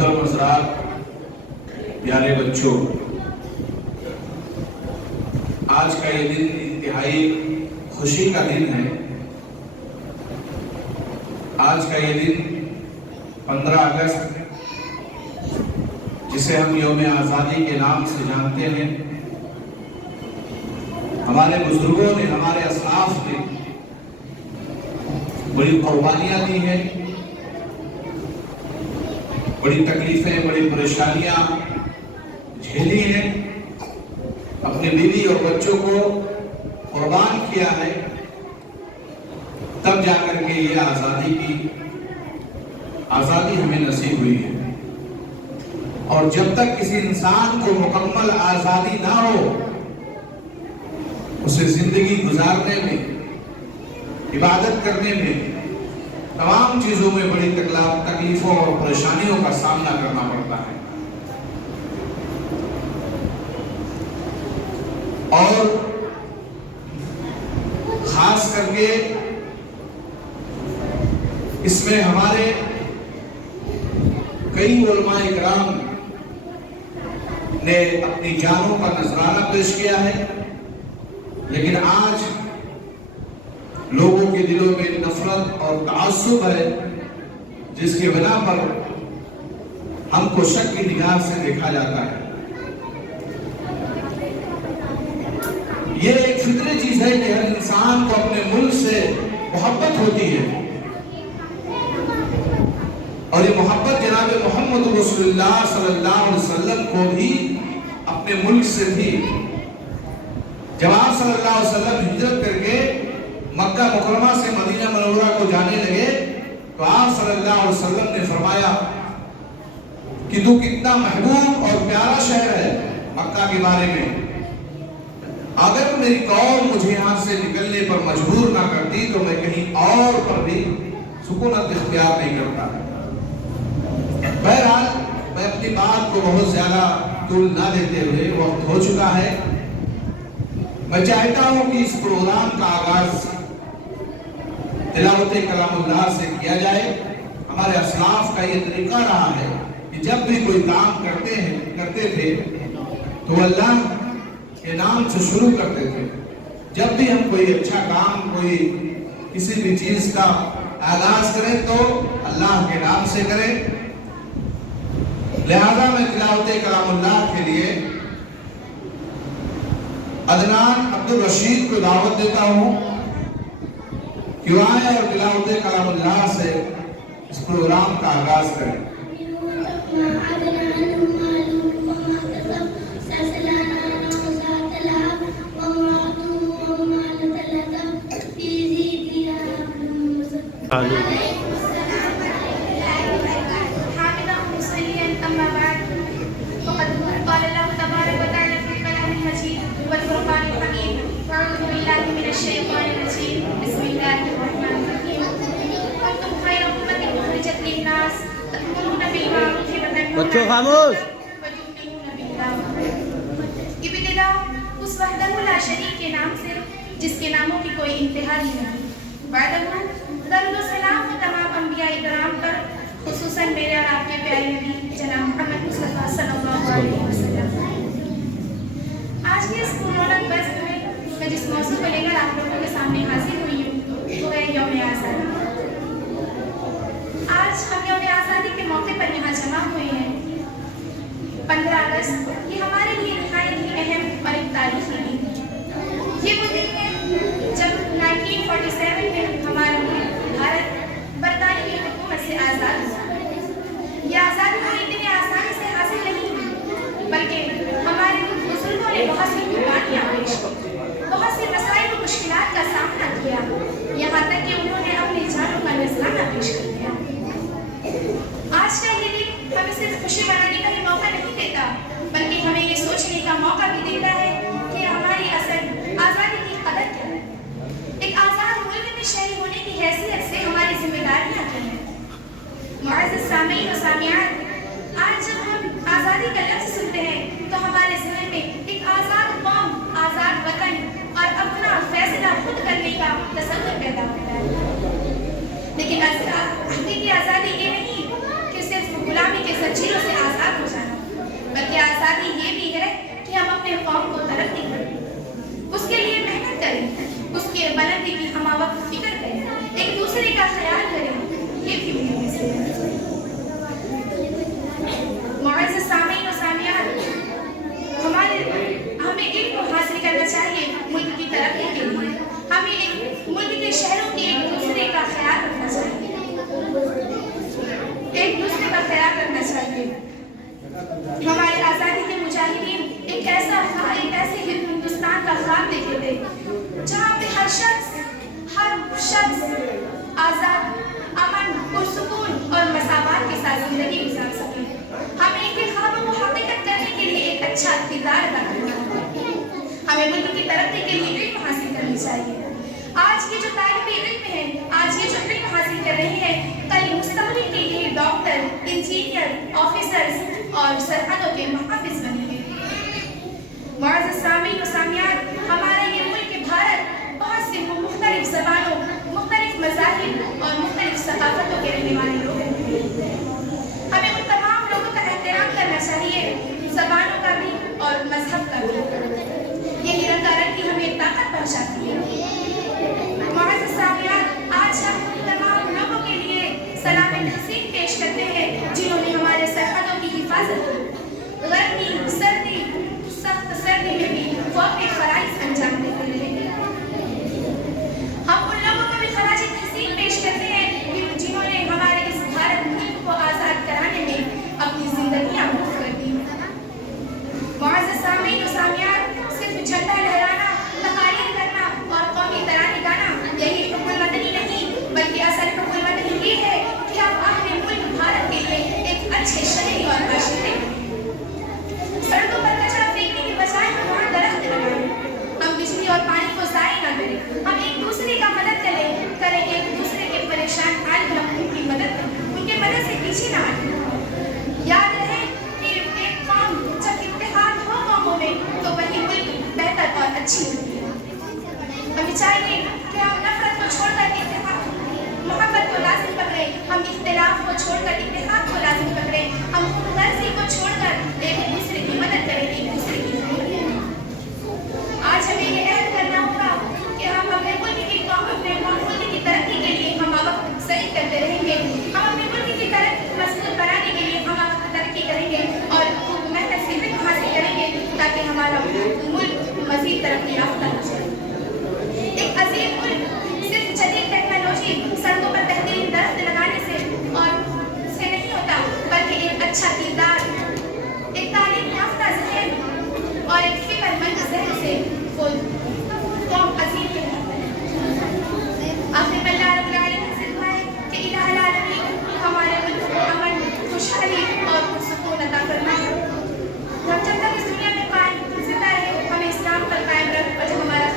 मोहतरम हज़रात, प्यारे बच्चों, आज का ये दिन इंतहाई खुशी का दिन है। आज का ये दिन 15 अगस्त, जिसे हम यौम आज़ादी के नाम से जानते हैं, हमारे बुजुर्गों ने, हमारे असलाफ ने बड़ी कुर्बानियां दी हैं, बड़ी तकलीफें, बड़ी परेशानियां झेली हैं, अपनी बीवी और बच्चों को कुर्बान किया है, तब जाकर के ये आज़ादी हमें नसीब हुई है। और जब तक किसी इंसान को मुकम्मल आज़ादी ना हो, उसे जिंदगी गुजारने में, इबादत करने में, तमाम चीजों में बड़ी तकलीफों और परेशानियों का सामना करना पड़ता है। और खास करके इसमें हमारे कई उलमाए इकराम ने अपनी जानों का नजराना पेश किया है, लेकिन आज लोगों के दिलों में नफरत और ताअस्सुब है, जिसके बिना पर हमको शक की निगाह से देखा जाता है। ये एक फितरी चीज है कि हर इंसान को अपने मुल्क से मोहब्बत होती है, और ये मोहब्बत जनाब मोहम्मद रसूलुल्लाह सल्लल्लाहु अलैहि वसल्लम को भी अपने मुल्क से थी। जब आप सल्लल्लाहु अलैहि वसल्लम हिजरत करके मक्का मुकरमा से मदीना मनव्वरा को जाने लगे, तो आप सल्लल्लाहु अलैहि वसल्लम ने फरमाया कि तू कितना महबूब और प्यारा शहर है मक्का के बारे में। अगर मेरी कौम मुझे यहाँ से निकलने पर मजबूर ना करती तो मैं कहीं और पर भी सुकूनत इख्तियार नहीं करता। बहरहाल, मैं अपनी बात को बहुत ज्यादा तूल ना देते हुए, वक्त हो चुका है, मैं चाहता हूं कि इस प्रोग्राम का आगाज तिलावत कलामुल्लाह से किया जाए। हमारे असलाफ का ये तरीका रहा है कि जब भी कोई काम करते थे तो अल्लाह के नाम से शुरू करते थे। जब भी हम कोई अच्छा काम, कोई किसी भी चीज का आगाज करें तो अल्लाह के नाम से करें। लिहाजा मैं तिलावत कलामुल्लाह के लिए अदनान अब्दुल रशीद को दावत देता हूं कि वो आए और तिलावत कलामुल्लाह से इस प्रोग्राम का आगाज करें। बच्चों खामोश। इब्तिदा उस वहदहुल ला शरीक के नाम से जिसके नामों की कोई इंतहा ही नहीं। बादहू दरूद व सलाम व तमाम अंबिया इकराम पर, खुसूसन मेरे और आपके प्यारे नबी जनाब मोहम्मद मुस्तफा सल्लल्लाहु अलैहि वसल्लम। आज के इस पुररौनक बज़्म में मैं जिस मौजू को लेकर आप लोगों के सामने हाजिर हुई हूँ वो है यौम आज़ादी। आज हम यौम आज़ादी के मौके पर यहाँ जमा हुए हैं। 15 अगस्त ये हमारे लिए निहायत ही अहम और एक तारीखी दिन है। ये वो दिन है जब 1947 में हमारा मुल्क भारत बरतानी की हुकूमत से आज़ाद हुआ। यह आज़ादी हमें इतनी आसानी से हासिल नहीं हुई, बल्कि हमारे बुजुर्गों ने बहुत सी कुर्बानियाँ पेश की, बहुत से मसाइल और मुश्किलात का सामना किया, यहाँ तक कि उन्होंने अपनी जानों का नजराना पेश कर दिया। आज का ये दिन हमें सिर्फ खुशी मनाने का ही मौका नहीं देता, बल्कि हमें ये सोचने का मौका भी देता है कि हमारी असल आज़ादी की कदर क्या है। एक आज़ाद मुल्क में शहरी होने की हैसियत से हमारी जिम्मेदारियाँ क्या हैं। मुअज़्ज़ज़ सामीईन व सामिआत, आज जब हम आज़ादी का लफ्ज़ सुनते हैं तो हमारे ज़हन में एक आज़ाद कौम, आज़ाद वतन और अपना फैसला खुद करने का तसव्वुर पैदा होता है। लेकिन हकीकी आज़ादी ये नहीं कि सिर्फ गुलामी के ज़ंजीरों हमारे आज़ादी के मुजाहिदीन एक ऐसे हिंदुस्तान का ख्वाब देखे थे जहाँ पे हर शख्स आज़ाद, अमन, पुरसुकून और मसावात के साथ जिंदगी गुजार सके। हमें इनके ख्वाबों को हकीकत करने के लिए एक अच्छा किरदार अदा करना होगा। हमें मुल्क की तरक्की के लिए इल्म हासिल करनी चाहिए। आज के जो तालिबे इल्म हैं, आज ये जो इल्म हासिल कर रहे हैं, कल मुस्तकबिल के लिए डॉक्टर, इंजीनियर, ऑफिसर्स और सरहदों के मुहाफिज बनेंगे। मुअज़्ज़ज़ सामीन व सामियात, हमारा ये मुल्क भारत बहुत से मुख्तलिफ ज़बानों, मुख्तलिफ मज़ाहिब और मुख्तलिफ सकाफ़तों के रहने वाले लोग हैं। हमें उन तमाम लोगों का एहतराम करना चाहिए, ज़बानों का भी और मजहब का भी। यही रंगारंगी हमें ताकत पहुँचाती है। मुअज़्ज़ज़ सामियात, आज हम उन तमाम लोगों के लिए सलाम तहसीन पेश करते हैं जिन्होंने हमारे सरहदों की हिफाजत की। गर्मी, सर्दी, सख्त सर्दी में भी वो अपने फराइज़ अंजाम देते रहे। हम उन लोगों को भी खराज तहसीन पेश करते हैं जिन्होंने हमारे इस भारत मुल्क को आज़ाद कराने में अपनी जिंदगियां वक़्फ़ कर दी। मुअज़्ज़ज़ सामीन व सामियात, सिर्फ झंडा लहराना, तकारीर करना और कौमी तराने गाना यही हुकूमत वतनी नहीं, बल्कि असल हुकूमत वतनी ये है कि हम अपने मुल्क भारत के लिए एक अच्छे शहरी और बाशिंदे बनें। सड़कों पर कचरा फेंकने के बजाय हम वहाँ दरख्त लगाएं। हम बिजली और पानी को ज़ाया न करें। हम एक दूसरे का मदद करें, एक दूसरे के परेशान हाल में हम उनकी मदद से पीछे न हटें। याद रहे कि एक कौम जब इत्तेहाद हो कौमों में तो वही मुल्क बेहतर और अच्छी होती है। हमें चाहिए कि हम नफरत को छोड़कर मोहब्बत को लाजिम पकड़ें, हम इख्तिलाफ को छोड़कर इत्तेहाद को लाजिम पकड़ें, हम खुदगर्जी को छोड़कर एक दूसरे की मदद करें, एक दूसरे की खिदमत करें। आज हमें ये अहद करना होगा कि हम अपने मुल्क की तरक्की के लिए हम वक्त सही करते रहेंगे। हम अपने मुल्क की तरक्की मजबूत बनाने के लिए हम वक्त तरक्की करेंगे और खूब मेहनत से इल्म हासिल करेंगे ताकि हमारा मुल्क मज़ीद तरक्की याफ्ता हो जाए। एक अजीम मुल्क सिर्फ जदीद टेक्नोलॉजी, सड़कों पर बेहतरीन दरख्त लगाने से नहीं होता, बल्कि एक अच्छा किरदार, एक तालीम याफ्ता ज़हन और एक फिक्रमंद ज़हन से वो कौम अजीम कहलाता है। आखिर में अल्लाह रब्बुल आलमीन से दुआ है कि इलाहुल आलमीन हमारे मुल्क को अमन, खुशहाली और सुकून अता फरमाए। हम जब तक इस दुनिया में जिंदा रहे, हमें इस्लाम पर कायम रख और जब हमारा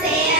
से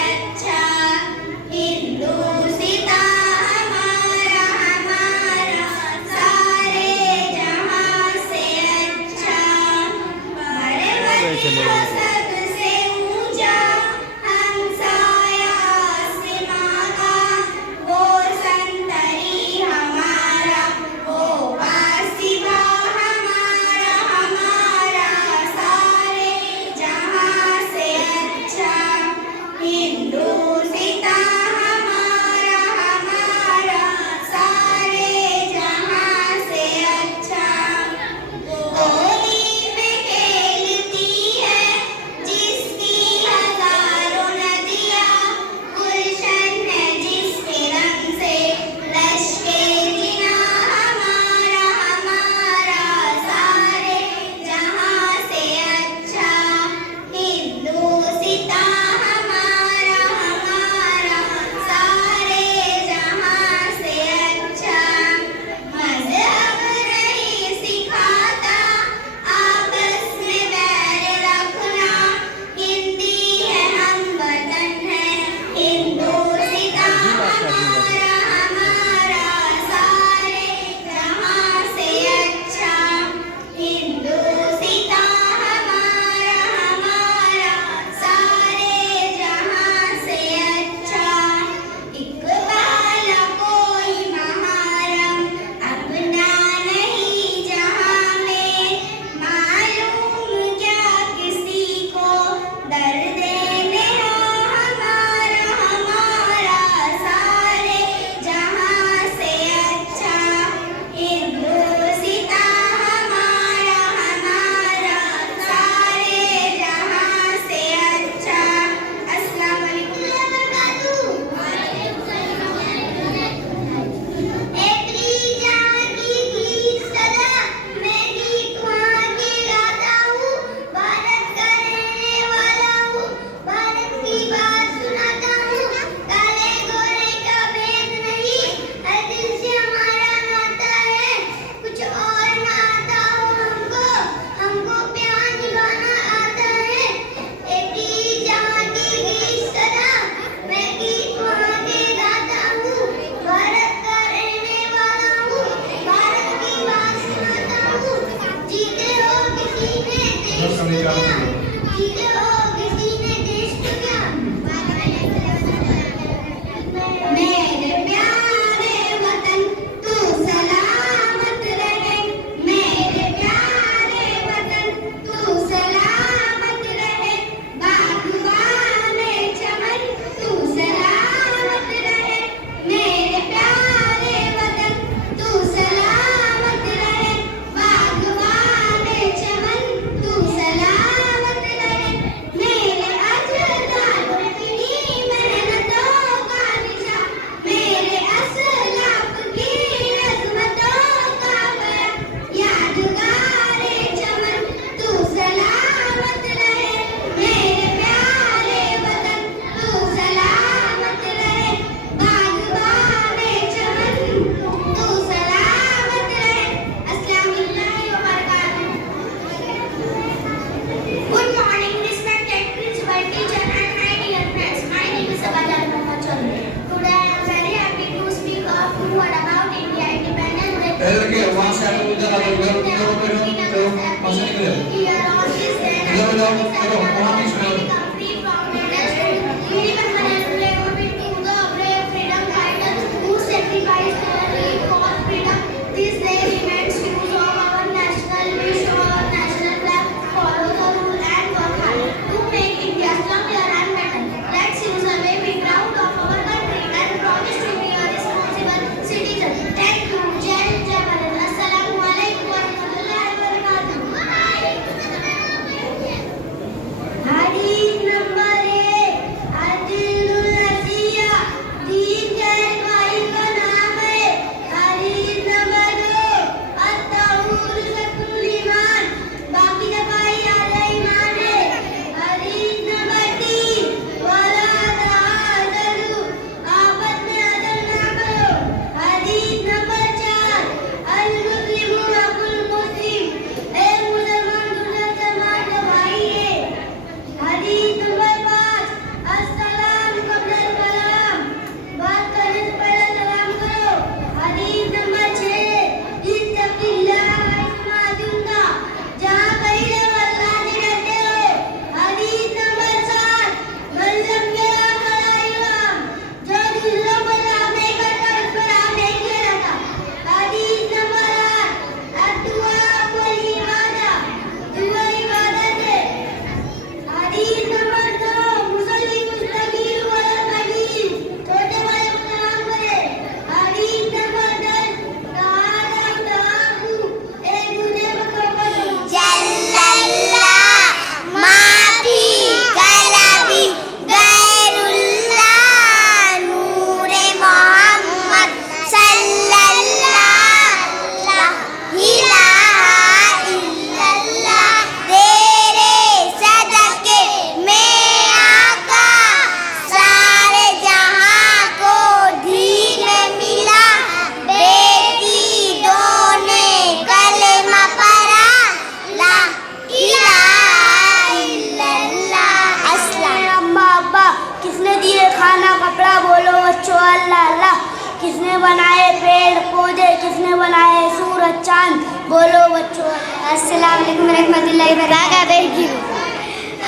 किसने बनाए पेड़ पौधे, किसने बनाए सूरज चांद। बोलो बच्चों अस्सलाम वालेकुम रहमतुल्लाहि व बरकातहू।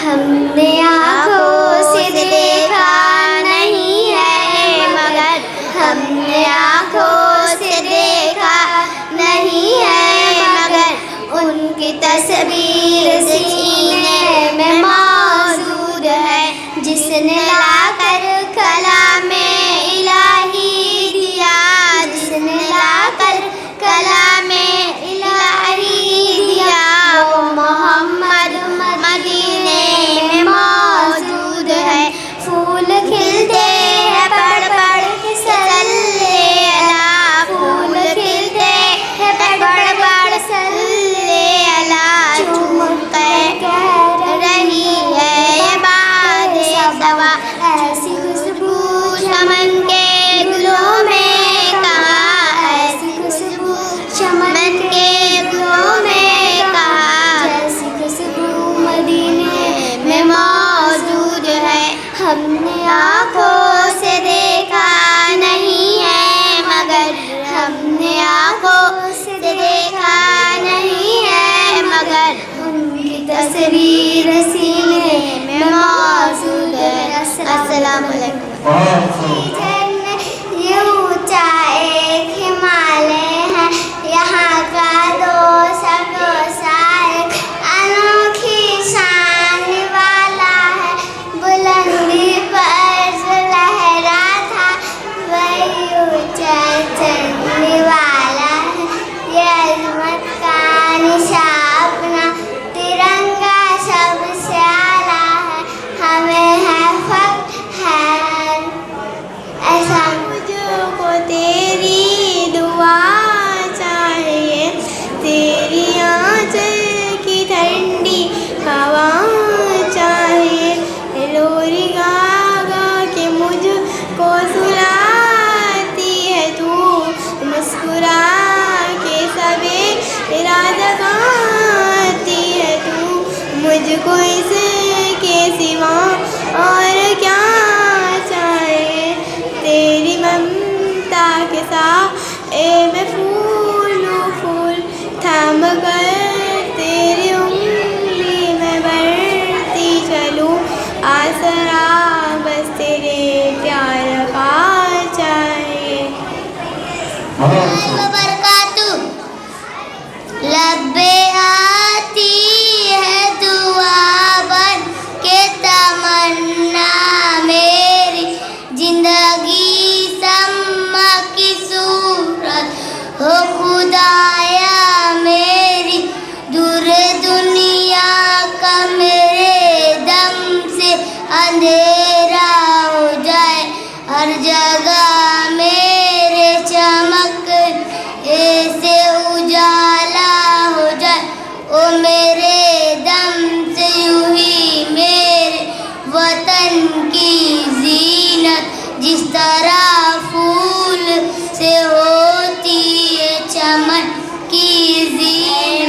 हमने आँखों से देखा नहीं है मगर, हमने आँखों से देखा नहीं है मगर, उनकी तस्वीर सीने में मौजूद है। जिसने लाकर कलामे इलाही दिया, जिसने लाकर कलामे इलाही दिया, वो मोहम्मद मदीने में मौजूद है। फूल खिलते हैं पढ़ पढ़ के सल्ले अला, फूल खिलते हैं पढ़ पढ़ सल्ले अला। चुमक कह रही है ये बात सवा, ऐसी खुशबू चमन के गुलों में कहाँ, ऐसी खुशबू चमन के गुलों में कहाँ, जैसी खुशबू मदीने में मौजूद है। हमने आँखों से देखा नहीं है मगर, हमने आँखों से देखा नहीं है मगर, उनकी तस्वीर सीने में मौजूद है। अस्सलाम वालेकुम। ये ऊंचा एक हिमालय है, यहाँ का दोसा एक अनोखी शान वाला है। बुलंदी पर जो लहरा था वही ऊंचा चढ़ने वाला है। ये अजमत का निशान अपना तिरंगा सबसे आला है। हमें है फख्र है ऐसा मुझको तेरी दुआ चाहिए, तेरी आंचल की ठंडी हवा चाहिए। लोरी गा गा के मुझको सुलाती है तू, मुस्कुरा के सवेरा जगाती है तू। मुझको इसके सिवा और क्या चाहिए, तेरी ममता के साथ मैं फूलूं फूल थम कर तेरी उंगली में बढ़ती चलूं। आसरा बस तेरे प्यार का चाहिए। बरकातू लब्बे आती है दुआ बन के तमन्ना मेरी, जिंदगी सम्मा की सूरत हो खुदाया मेरी। दूर दुनिया का मेरे दम से अंधेरा हो जाए, हर जगह मेरे चमक ऐसे उजाला हो जाए। ओ मेरे दम से यूं ही मेरे वतन की जीनत, जिस तरह फूल से होती है चमन की जीनत।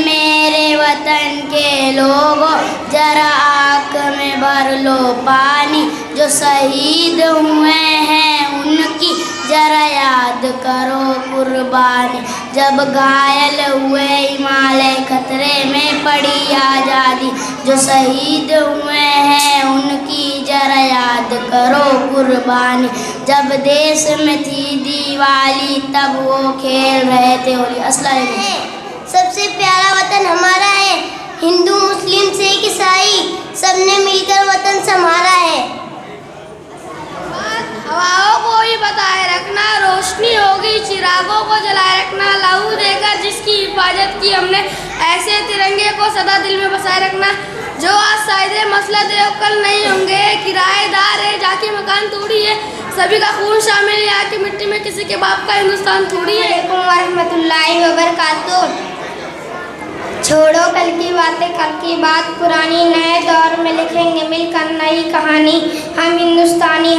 मेरे वतन के लोगों जरा आँख में भर लो पानी, जो शहीद हुए हैं उनकी जरा याद करो कुर्बानी। जब घायल हुए हिमालय खतरे में पड़ी आज़ादी, जो शहीद हुए हैं उनकी जरा याद करो कुर्बानी। जब देश में थी दिवाली तब वो खेल रहे थे होली। अस्सलाम वालेकुम। सबसे प्यारा वतन हमारा है, हिंदू मुस्लिम सिख ईसाई सबने मिलकर वतन संभाला है। हवाओं को ही बताए रखना, रोशनी होगी चिरागों को जलाए रखना। लहू देकर जिसकी हिफाजत की हमने, ऐसे तिरंगे को सदा दिल में बसाए रखना। जो आज साहिदे मसला दे कल नहीं होंगे, किराएदार है जाके मकान थोड़ी है, सभी का खून शामिल है यहाँ की मिट्टी में, किसी के बाप का हिंदुस्तान थोड़ी है। रहमतुल्लाहि व बरकातहू। छोड़ो कल की बातें, कल की बात पुरानी, नए दौर में लिखेंगे मिलकर नई कहानी। हम हिंदुस्तानी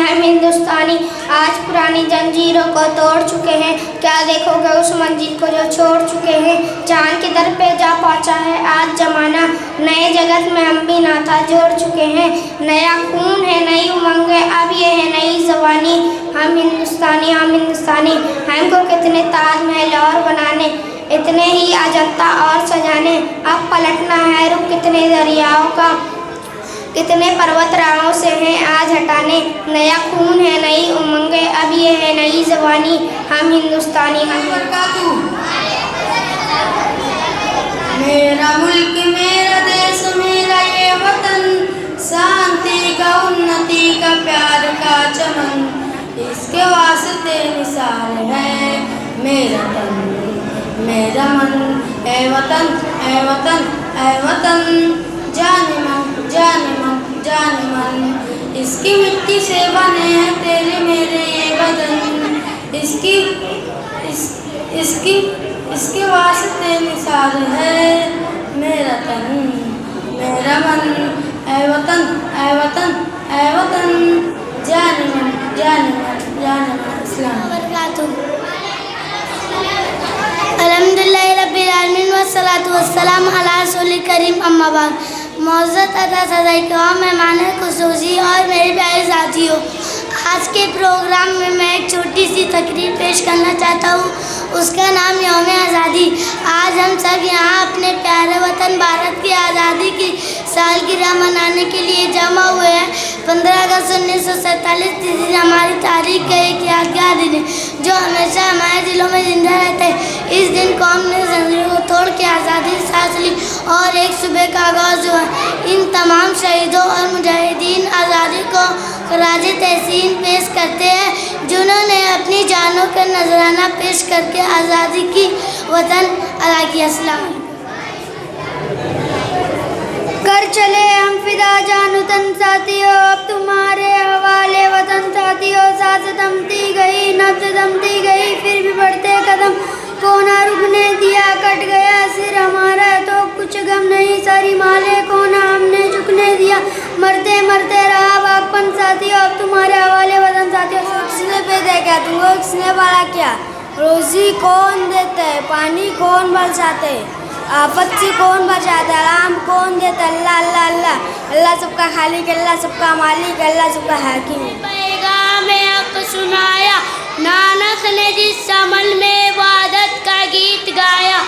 आज पुरानी जंजीरों को तोड़ चुके हैं। क्या देखोगे उस मंजिल को जो छोड़ चुके हैं। चांद के दर पे जा पहुंचा है आज जमाना, नए जगत में हम भी नाता जोड़ चुके हैं। नया खून है, नई उमंग है, अब ये है नई जवानी। हम हिंदुस्तानी हिंदुस्तानी। हमको कितने ताजमहल और बनाने, इतने ही अजंता और सजाने। अब पलटना है रुख कितने दरियाओं का, कितने पर्वत राहों से हैं आज हटाने। नया खून है नई उमंगे, अब ये है नई जवानी। हम हिंदुस्तानी हम। मेरा मुल्क मेरा देश मेरा ये वतन, शांति का उन्नति का प्यार का चमन, इसके वास्ते निसार है मेरा तन मेरा मन। ए वतन ए वतन ए वतन, जाने मन जाने मन जाने मन। इसकी मिट्टी से बने हैं तेरे मेरे ये बदन, इसके वास्ते निसार है मेरा तन मेरा मन। ए वतन ए वतन ए वतन, जाने मन जाने मन जाने मन। अल्हम्दुलिल्लाह रब्बिल आलमीन वस्सलातु वस्सलाम अला रसूलिल करीम, अम्मा बाद। मौजूद अता सदाई कौम मेहमान खुसूसी और मेरे प्यारे साथियों, आज के प्रोग्राम में मैं एक छोटी सी तकरीर पेश करना चाहता हूँ। उसका नाम यौम आज़ादी। आज हम सब यहाँ अपने प्यारे वतन भारत की आज़ादी की सालगिरह मनाने के लिए जमा हुए हैं। 15 अगस्त 1947 दिन हमारी तारीख का एक यादगार दिन है जो हमेशा हमारे दिलों में जिंदा रहता है। इस दिन कौम ने जंजीरों को तोड़ के आज़ादी सांस ली और एक सुबह का आगाज़ हुआ। इन तमाम शहीदों और मुजाहिदीन आज़ादी को खराज तहसीन पेश करते हैं जिन्होंने अपनी जानों का नजराना पेश करके आज़ादी की वतन अदा किया। अस्सलाम कर चले हम फिदा जान तन साथियों, अब तुम्हारे हवाले वतन साथियों। सांस थमती गई नब्ज़ थमती गई, फिर भी बढ़ते कदम को ना रुकने दिया। कट गया सिर हमारा तो कुछ गम नहीं, सारी माले को ना हमने झुकने दिया। मरते मरते रहा बागपन साथियों, अब तुम्हारे हवाले वतन साथियों। किसने पैदा किया तुमको, किसने बड़ा किया? रोजी कौन देता है, पानी कौन बरसाता है, आफत से कौन बचाता है, आराम कौन देता है? अल्लाह अल्लाह अल्लाह। अल्लाह सबका खालिक, अल्लाह सबका मालिक, अल्लाह सबका हाकिम। पैगाम हक सुनाया नानक ने जिस अमल में इबादत का गीत गाया,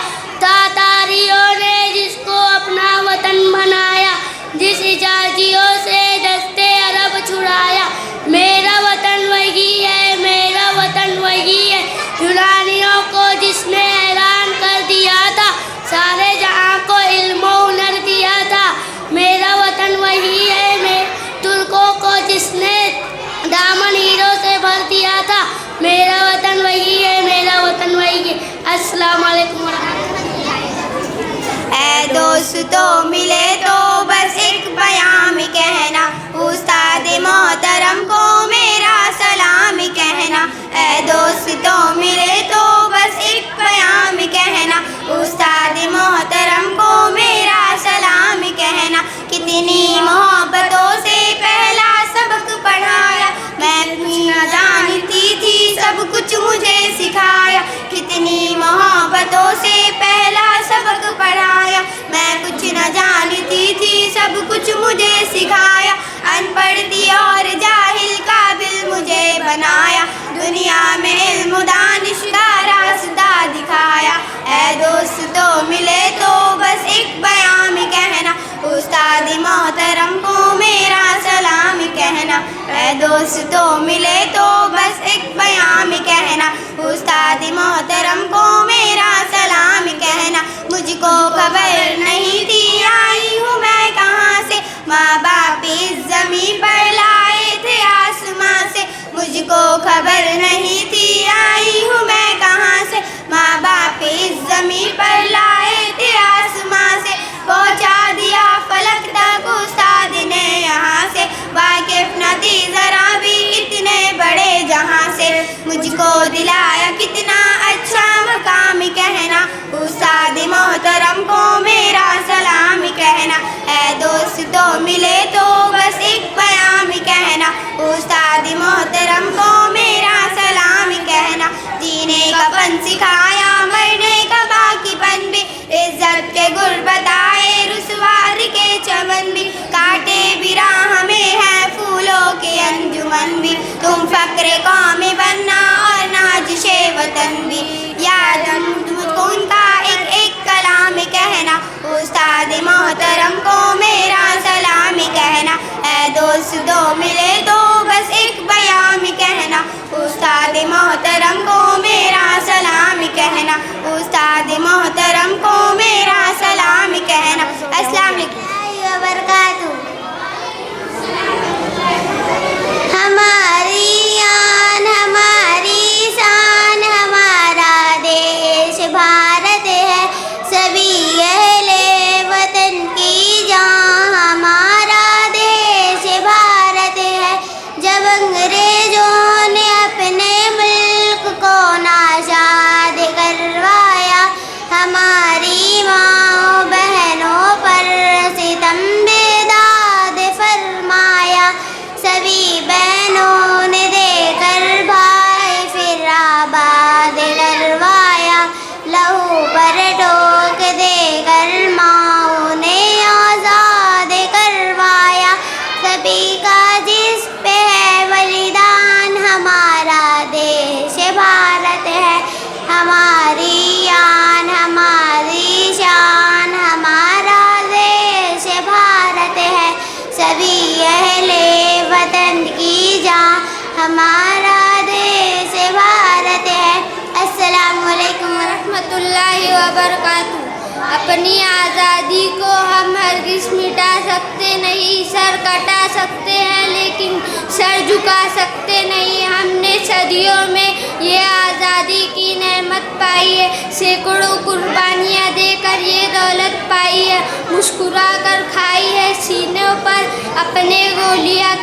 तातारियों ने जिसको अपना वतन बनाया, जिस इजाजियों से दस्ते अरब छुड़ाया। मेरा वतन वही है मेरा वतन वही है, यूनानियों को जिसने हैरान कर दिया था, सारे जहां को इल्म हुनर दिया था। मेरा वतन वही है तुर्कों को जिसने दामन हीरों से भर दिया था। मेरा वतन वही है मेरा वतन वही है। अस्सलाम वालेकुम। ऐ दोस्तों मिले तो बस एक बयान कहना, उस्ताद मोहतरम को मेरा सलाम कहना। ऐ दोस्तों मिले तो बस एक बयान कहना, उस्ताद मोहतरम को मेरा सलाम कहना। कितनी मोहब्बतों से पहला सबक पढ़ाया, मैं कुछ न जानती थी सब कुछ मुझे सिखाया। कितनी मोहब्बतों से पहला सबक पढ़ाया, मैं कुछ न जानती थी सब कुछ मुझे सिखाया। अनपढ़ थी और जाहिल काबिल मुझे बनाया, दुनिया में इल्म दानिश का रास्ता दिखाया। ऐ दोस्तों मिले तो बस एक बयान कहना, उस्ताद मोहतरम को मेरा सलाम कहना। ऐ दोस्तों मिले तो बस एक बयान कहना, उस्ताद मोहतरम को मेरा सलाम कहना। मुझको खबर नहीं थी आई हूँ मैं कहाँ से, माँ बाप इस ज़मीन पर लाए थे आसमां से। मुझको खबर नहीं थी आई हूँ मैं कहाँ से, माँ बाप इस ज़मीन पर लाए थे आसमां से। पहुँचा दिया फलक तक उस्ताद ने यहाँ से, वाकिफ न थी ज़रा भी इतने बड़े जहाँ से। मुझको दिलाया कितना अच्छा मकाम कहना, उस्ताद मोहतरम को मेरा सलाम कहना। ऐ दोस्तों मिले तो बस एक बयान कहना, उस्ताद मोहतरम को मेरा सलाम कहना। जीने का फन सिखाया मरने का बाकीपन भी, इज्जत के गुर बताए रुसवार के चमन भी। काटे भी राह में है फूलों के अंजुमन दामन भी, तुम फक्र कौम बनना और नाज़िशे वतन भी। याद मुझको उनका एक एक कलाम कहना, उस्ताद मोहतरम को मेरा सलाम कहना। ऐ दोस्त दो मिले तो बस एक बयान कहना, उस्ताद मोहतरम को मेरा सलाम कहना, उस्ताद मोहतरम को मेरा सलाम कहना। अस्सलाम वालेकुम व बरकातुहू। हमारी आन हमारी शान हमारा देश भारत है, सभी अहले वतन की जान हमारा देश भारत है। जब अंग्रेजों ने अपने मुल्क को नाशाद करवाया, हमारी माँ बहनों पर सितम बेदाद फरमाया। सभी बहनों ने देकर भाई फिर आबाद डरवाया, लहू पर ठोक देकर माँ ने आज़ाद करवाया। सभी का जिस पे है बलिदान हमारा देश भारत है, हमारी आन हमारी शान हमारा देश भारत है। सभी अहले वतन की जान हमारा देश भारत है। अस्सलामु अलैकुम व रहमतुल्लाहि व बरकातुहू। अपनी आज़ादी को हम हरगिज़ मिटा सकते नहीं, सर कटा सकते हैं लेकिन सर झुका सकते नहीं। हमने सदियों में ये आज़ादी की नेमत पाई है, सैकड़ों कुर्बानियाँ देकर ये दौलत पाई है, मुस्कुरा कर खाई है सीनों पर अपने गोलियाँ।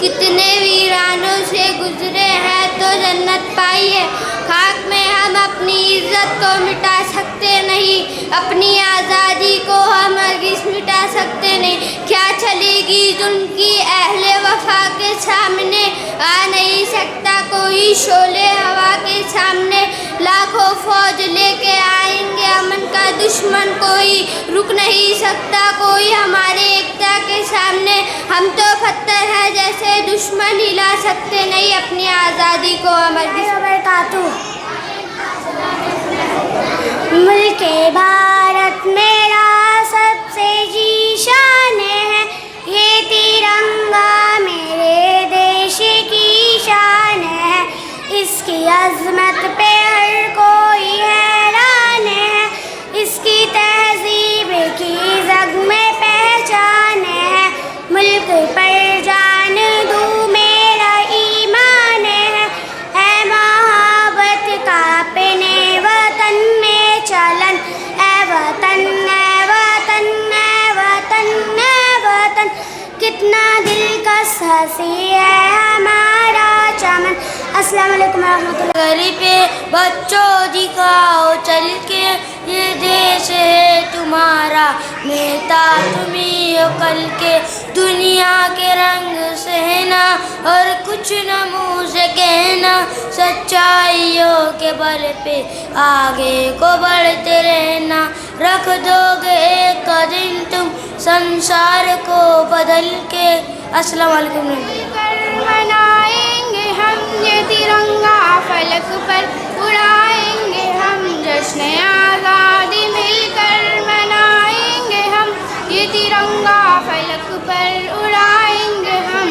कितने वीरानों से गुजरे हैं तो जन्नत पाई है। खाक में हम अपनी इज्जत को मिटा सकते नहीं, अपनी आज़ादी को हम हरगिज़ मिटा सकते नहीं। क्या चलेगी जुल्म अहले वफा के सामने, आ नहीं सकता कोई शोले हवा के सामने। लाखों फौज लेके आएंगे अमन का दुश्मन, कोई रुक नहीं सकता कोई हमारे एकता के सामने। हम तो पत्थर हैं जैसे दुश्मन हिला सकते नहीं अपनी आज़ादी को हम हरगिज़। मुल्क भारत मेरा सबसे जीशान है, ये तिरंगा मेरे देश की शान है। इसकी अज़मत पे हर कोई हैरान है, इसकी तहज़ीब की ज़ग में पहचान है। मुल्क पर जान दूँ मेरा ईमान है, महाबत का अपने वतन में चलन। ऐ वतन ऐ वतन ऐ वतन ऐ वतन, कितना दिलकश हंसी है हमारा चमन। अस्सलाम वालेकुम रहमतुल्लाह। घर पे बच्चों दिखाओ चल के ये देश है तुम्हारा, नेता तुम्ही हो कल के दुनिया के रंग सहना, और कुछ न मुँह से कहना। सच्चाइयों के बल पे आगे को बढ़ते रहना, रख दोगे एक दिन तुम संसार को बदल के। अस्सलाम वालेकुम। मनाएंगे हम ये तिरंगा फलक पर उड़ाएंगे हम जश्न आज़ादी, मिलकर मनाएंगे हम ये तिरंगा फलक पर उड़ाएंगे हम।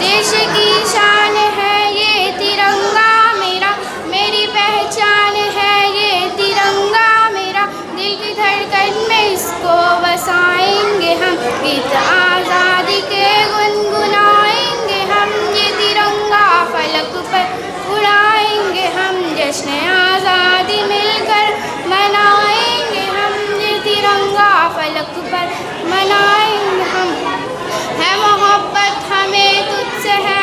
देश की शान है ये तिरंगा मेरा, मेरी पहचान है ये तिरंगा मेरा। दिल की धड़कन में इसको बसाएंगे हम, गीत आज़ादी के गुनगुनाएंगे हम। ये तिरंगा फलक पर उड़ाएंगे हम, जश्न आज़ादी मिलकर मनाएंगे हम। ये तिरंगा फलक पर मनाएंगे हम। है मोहब्बत हमें तुझसे है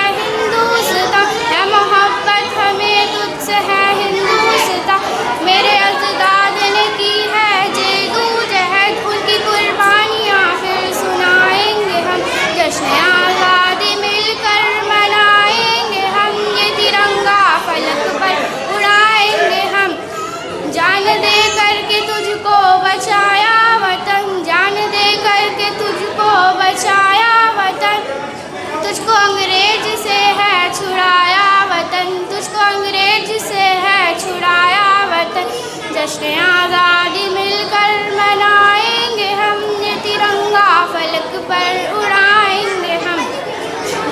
जश्न आज़ादी मिलकर मनाएंगे हम, ये तिरंगा फलक पर उड़ाएंगे हम।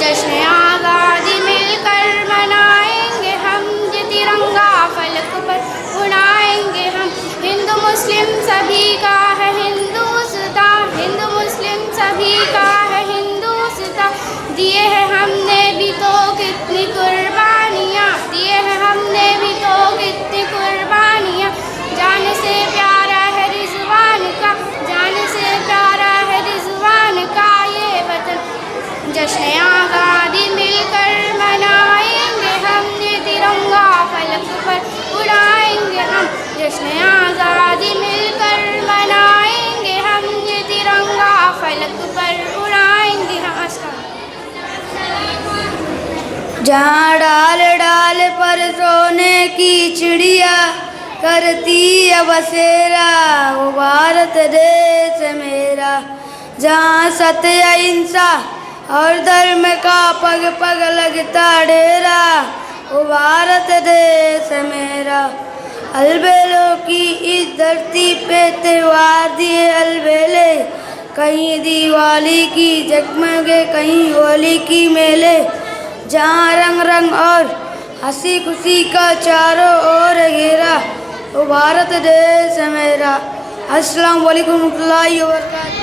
जश्न आज़ादी मिलकर मनाएंगे हम, ये तिरंगा फलक पर उड़ाएंगे हम। हिंदू मुस्लिम सभी का है हिंदुस्तां, हिंदू मुस्लिम सभी का है हिंदुस्तां। दिए हैं हमने भी तो कितनी कुर्बानियाँ, दिए हैं हमने भी तो कितनी कुर्बानियाँ। जान से प्यारा है रिज़वान का, जान से प्यारा है रिज़वान का ये वतन। जश्न आज़ादी मिलकर मनाएंगे हम, ये तिरंगा फलक पर उड़ाएंगे हम। जश्न आज़ादी मिलकर मनाएंगे हम, ये तिरंगा फलक पर उड़ाएंगे हम। जहाँ डाल डाल पर सोने की चिड़िया करती है बसेरा, वो भारत देश मेरा। जहाँ सत्य अहिंसा और धर्म का पग पग लगता डेरा, वो भारत देश मेरा। अलबेलों की इस धरती पे त्योहार दिए अलबेले, कहीं दिवाली की जगमगे कहीं होली की मेले। जहाँ रंग रंग और हंसी खुशी का चारों ओर घेरा, वो भारत देश मेरा। अस्सलाम वालेकुम रहमतुल्लाहि व बरकातहू।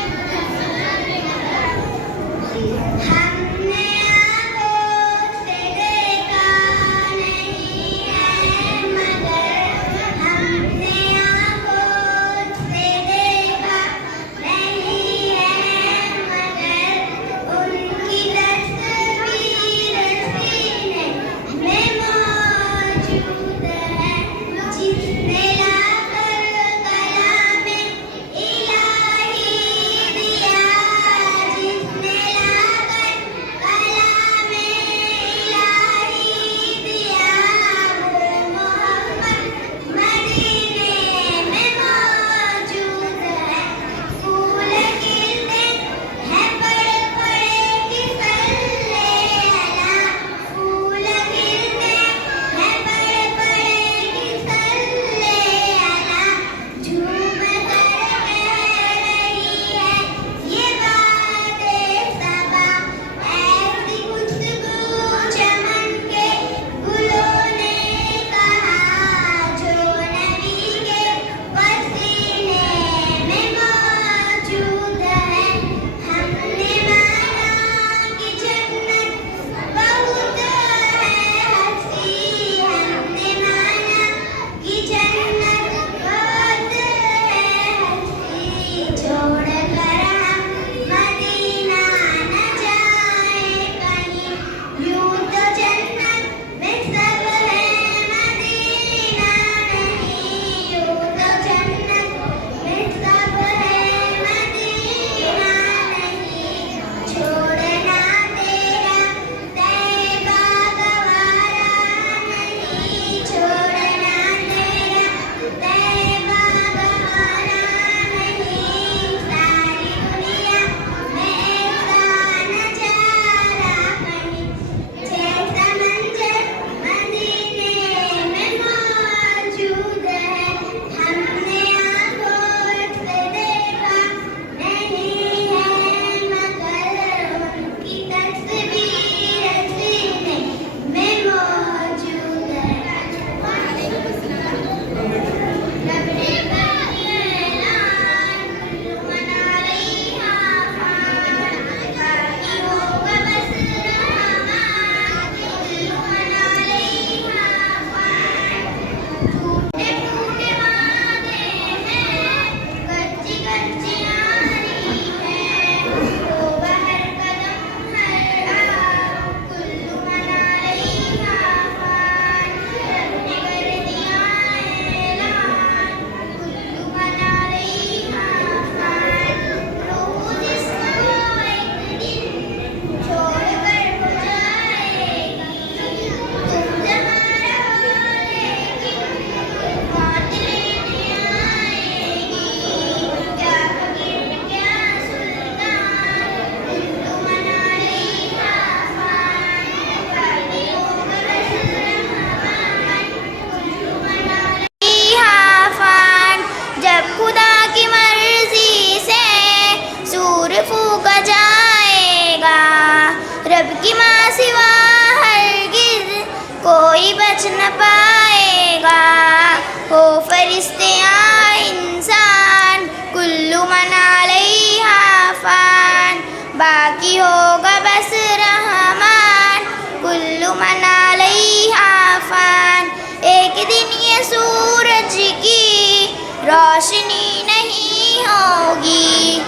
बाकी होगा बस रहमान, कुल्लु मन अलैहा फान। एक दिन ये सूरज की रोशनी नहीं होगी,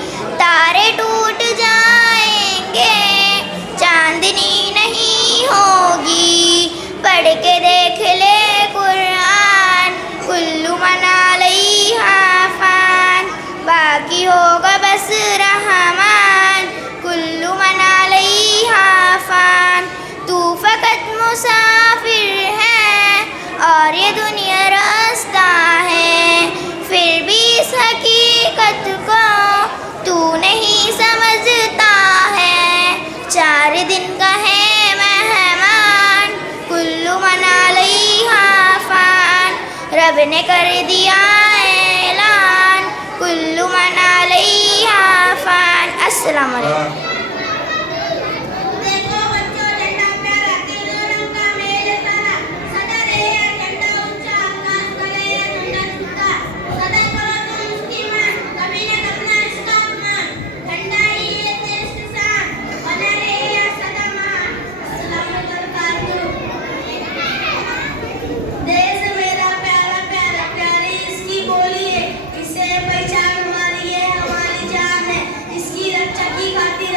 तारे टूट जाएंगे, चांदनी नहीं होगी। पढ़ के देख ले कुरान, कुल्लु मन अलैहा फान। बाकी होगा बस रहमान, कुल्लु मन अलैहा फान। तू फकत मुसाफिर है और ये दुनिया रास्ता है, फिर भी इस हकीकत को तू नहीं समझता है। 4 दिन का है मेहमान, कुल्लु मन अलैहा फान। रब ने कर दिया ऐलान, कुल्लु मन अलैहा फान। अस्सलाम वालेकुम। इसकी रक्षा की खातिर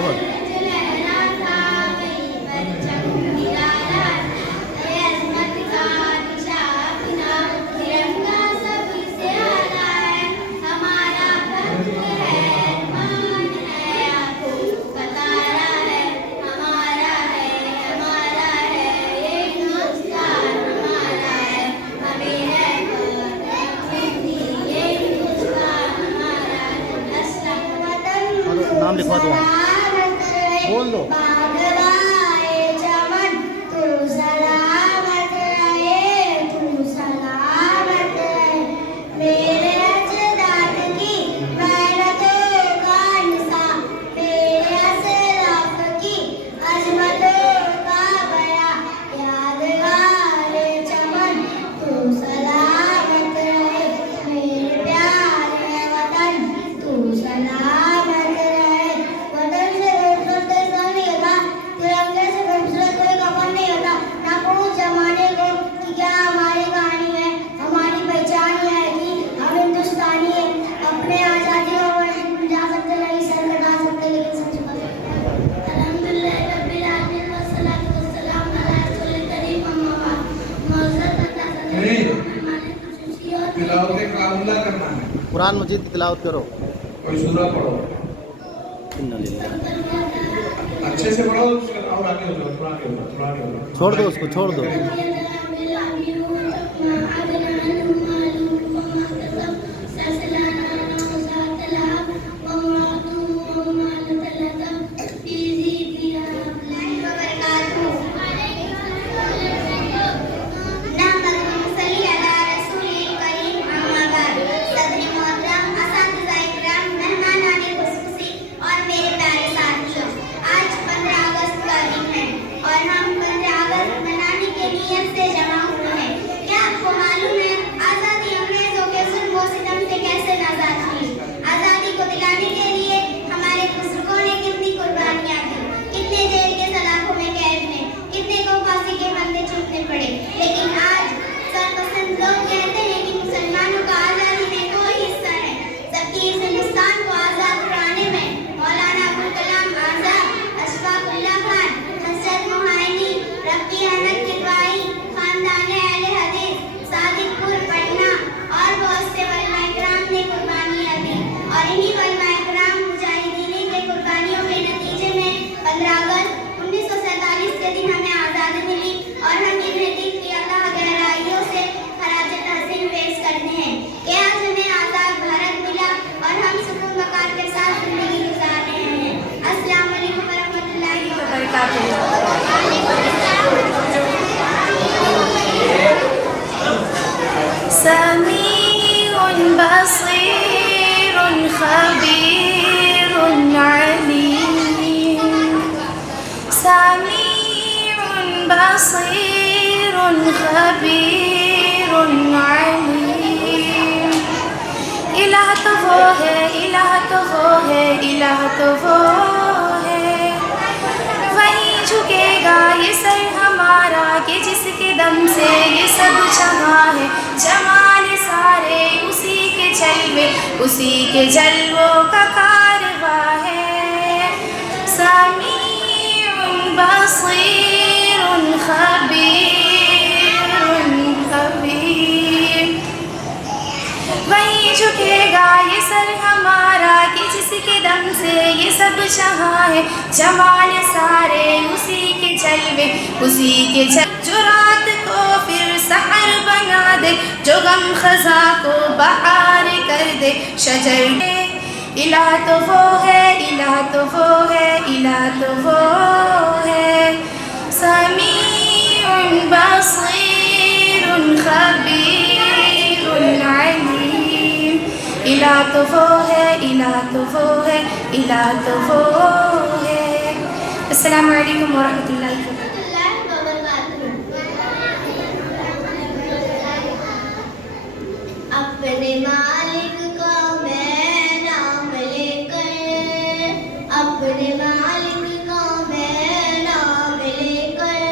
डबल नाम लिखवा दो बोल दो तिलावत कामला करना है। कुरान मजीद की तिलावत करो कोई सूरा पढ़ो, अच्छे से पढ़ो, और आगे हो जाओ, थोड़ा आगे हो जाओ, थोड़ा आगे हो जाओ। छोड़ दो उसको, छोड़ दो। समीउन बसीरुन खबीरुन अलीम, समीउन बसीरुन खबीरुन अलीम। इलाह तो वो है, इलाह तो वो है, इलाह तो वो है। वहीं झुकेगा ये सर हमारा कि जिसके दम से ये सब जहाँ है। जमाल सारे उसी के जलवे, उसी के जलवों का कारवा है। समीउन बसीरुन खबीरुन खबीर। वहीं झुकेगा ये सर हमारा कि जिसके दम से ये सब जहाँ है। जमाल सारे उसी के जलवे, उसी के जो रात को फिर सहर बना दे, जो गम खजा को बहार कर दे। शजर इलाह तो वो है, इलाह तो वो है, इलाह तो वो है। समीउन बसीरुन खबीरुन अलीम। इलाह तो वो है, इलाह तो वो है, इलाह तो वो है। अस्सलामु अलैकुम वरहमतुल्लाहि वबरकातुहू। अपने मालिक का मैं नाम लेकर, अपने मालिक का मैं नाम लेकर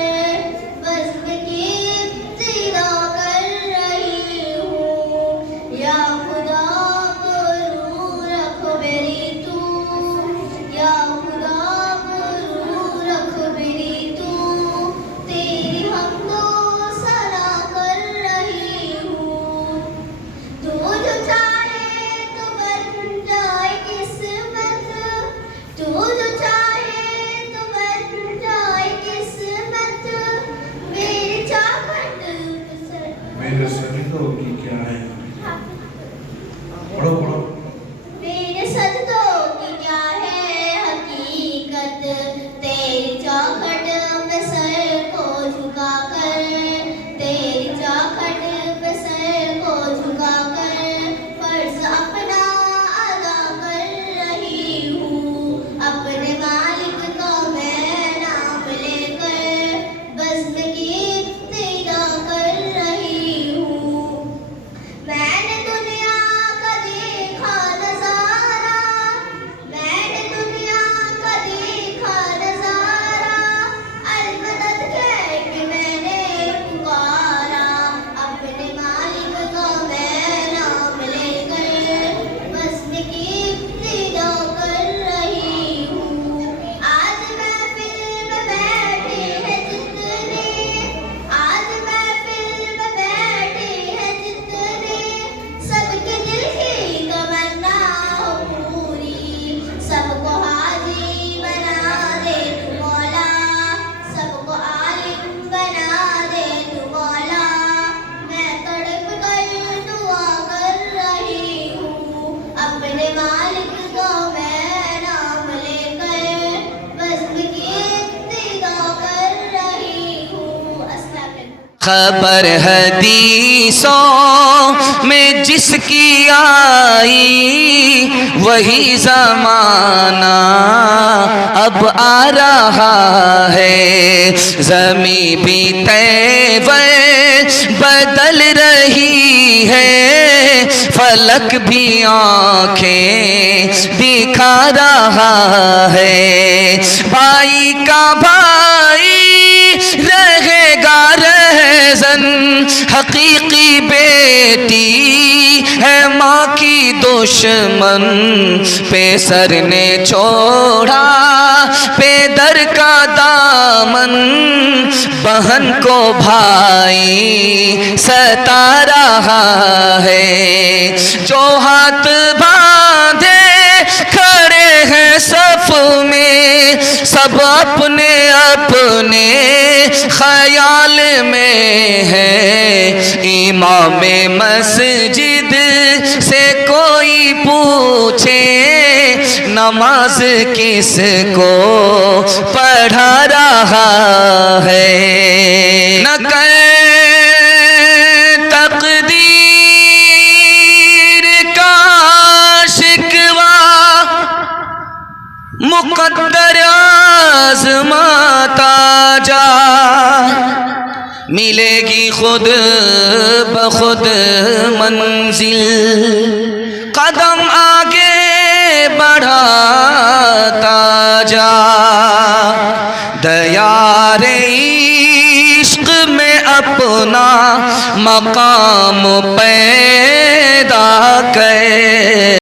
वस्फ की इब्तिदा कर रही हूँ। या खुदा को रूह रख मेरी तू, या खुदा मेरे सजदों की क्या है, पढ़ो पढ़ो। मेरे सजदों की क्या है हकीकत, तेरी चौखट पे सर को झुकाकर, तेरी चौखट पे सर को झुकाकर फर्ज अपना अदा कर रही हूँ। अपने मालिक को मैं नाम लेकर बज़्म की इब्तिदा कर रही हूँ। मैंने दुनिया का देखा नजारा, मैंने दुनिया का देखा नजारा, अलमदद कह के मैंने पुकारा। अपने मालिक को मैं नाम लेकर बज़्म की इब्तिदा कर रही हूँ। आज महफिल में बैठे हैं जितने, आज महफिल में बैठे हैं जितने, सबके दिल की तमन्ना हो पूरी। सबको हाजी बना दे तू मौला, सबको आलिम बना दे तू मौला। मैं तड़प कर दुआ कर रही हूँ। अपने मालिक को मैं नाम लेकर बज़्म की इब्तिदा कर रही हूँ। अस्सलाम वालेकुम। खबर हदीसों में जिसकी आई, वही ज़माना अब आ रहा है। ज़मी भी तैवर बदल रही है, फलक भी आंखें दिखा रहा है। भाई का भाई रहेगा रहज़न, हकीकी बेटी है माँ की दुश्मन। पे सर ने छोड़ा पेदर का दामन, बहन को भाई सता रहा है। जो हाथ बांधे खड़े हैं सफ में, सब अपने अपने ख्याल में है। इमाम मस्जिद से कोई पूछे, नमाज किसको पढ़ा रहा है। न कर तकदीर का शिकवा, मुकद्दर आज़माता जा। मिलेगी खुद बखुद मंजिल, कदम आगे बढ़ाता जा। दयारे इश्क में अपना मकाम पैदा कर,